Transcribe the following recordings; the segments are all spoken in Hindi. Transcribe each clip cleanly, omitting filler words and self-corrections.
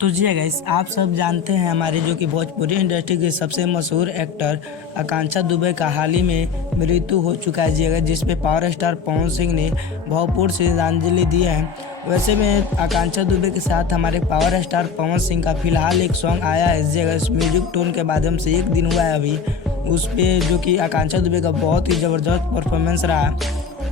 तो जी गाइस, आप सब जानते हैं हमारे जो कि भोजपुरी इंडस्ट्री के सबसे मशहूर एक्टर आकांक्षा दुबे का हाल ही में मृत्यु हो चुका है जी गाइस, जिस पे पावर स्टार पवन सिंह ने भावपूर्ण श्रद्धांजलि दी है। वैसे में आकांक्षा दुबे के साथ हमारे पावर स्टार पवन सिंह का फिलहाल एक सॉन्ग आया है जी गाइस, म्यूजिक टोन के माध्यम से 1 दिन हुआ है अभी। उस पे जो कि आकांक्षा दुबे का बहुत ही ज़बरदस्त परफॉर्मेंस रहा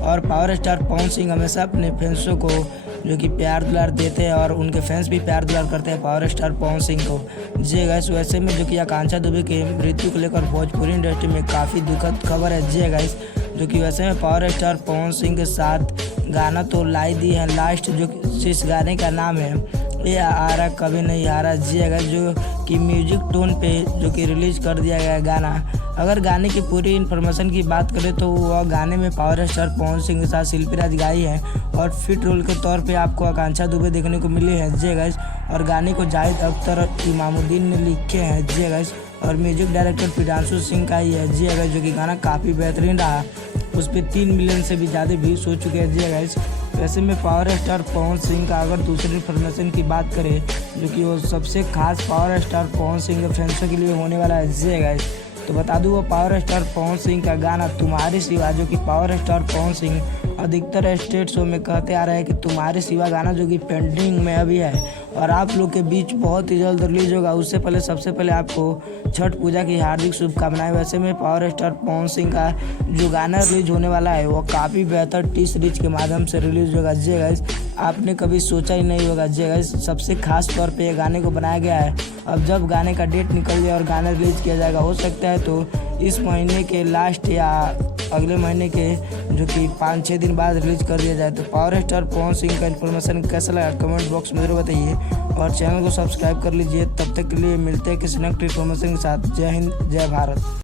और पावर स्टार पवन सिंह हमेशा अपने फैंसों को जो कि प्यार दुलार देते हैं और उनके फैंस भी प्यार दुलार करते हैं पावर स्टार पवन सिंह को। जी गाइस, वैसे में जो कि आकांक्षा दुबे के मृत्यु को लेकर भोजपुरी इंडस्ट्री में काफ़ी दुखद खबर है जी गाइस, जो कि वैसे में पावर स्टार पवन सिंह के साथ गाना तो लाई दी है लास्ट, जो जिस गाने का नाम है ये आरा कभी नहीं हारा जी गाइस, जो कि म्यूजिक टोन पे जो कि रिलीज कर दिया गया गाना। अगर गाने की पूरी इन्फॉर्मेशन की बात करें तो वह गाने में पावर स्टार पवन सिंह के साथ शिल्पी राज गाई है और फिट रोल के तौर पे आपको आकांक्षा दुबे देखने को मिली है जी गाइस। और गाने को जाहिद अख्तर इमामुद्दीन ने लिखे हैं जी गाइस और म्यूजिक डायरेक्टर प्रियांशु सिंह का ही है जी गाइस, जो कि गाना काफ़ी बेहतरीन रहा। उस पर 3 मिलियन से भी ज़्यादा व्यूज़ हो चुके हैं जी गाइस। वैसे में पावर स्टार पवन सिंह का अगर दूसरी इन्फॉर्मेशन की बात करें, जो कि वो सबसे खास पावर स्टार पवन सिंह के फैंसों के लिए होने वाला है जी गाइस, तो बता दूँ वो पावर स्टार पवन सिंह का गाना तुम्हारे सिवा, जो कि पावर स्टार पवन सिंह अधिकतर स्टेट शो में कहते आ रहे हैं कि तुम्हारे सिवा गाना जो कि पेंडिंग में अभी है और आप लोग के बीच बहुत ही जल्द रिलीज होगा। उससे पहले सबसे पहले आपको छठ पूजा की हार्दिक शुभकामनाएं। वैसे में पावर स्टार पवन सिंह का जो गाना रिलीज होने वाला है वो काफ़ी बेहतर टी सीरीज के माध्यम से रिलीज होगा जी गाइस। आपने कभी सोचा ही नहीं होगा जी गाइस, सबसे खास तौर पे ये गाने को बनाया गया है। अब जब गाने का डेट निकल गया और गाना रिलीज किया जाएगा, हो सकता है तो इस महीने के लास्ट या अगले महीने के जो कि 5-6 दिन बाद रिलीज कर दिया जाए। तो पावर स्टार पवन सिंह का इन्फॉर्मेशन कैसा लगा कमेंट बॉक्स में जरूर बताइए और चैनल को सब्सक्राइब कर लीजिए। तब तक के लिए मिलते हैं किसी नेक्स्ट इन्फॉर्मेशन के साथ। जय हिंद, जय भारत।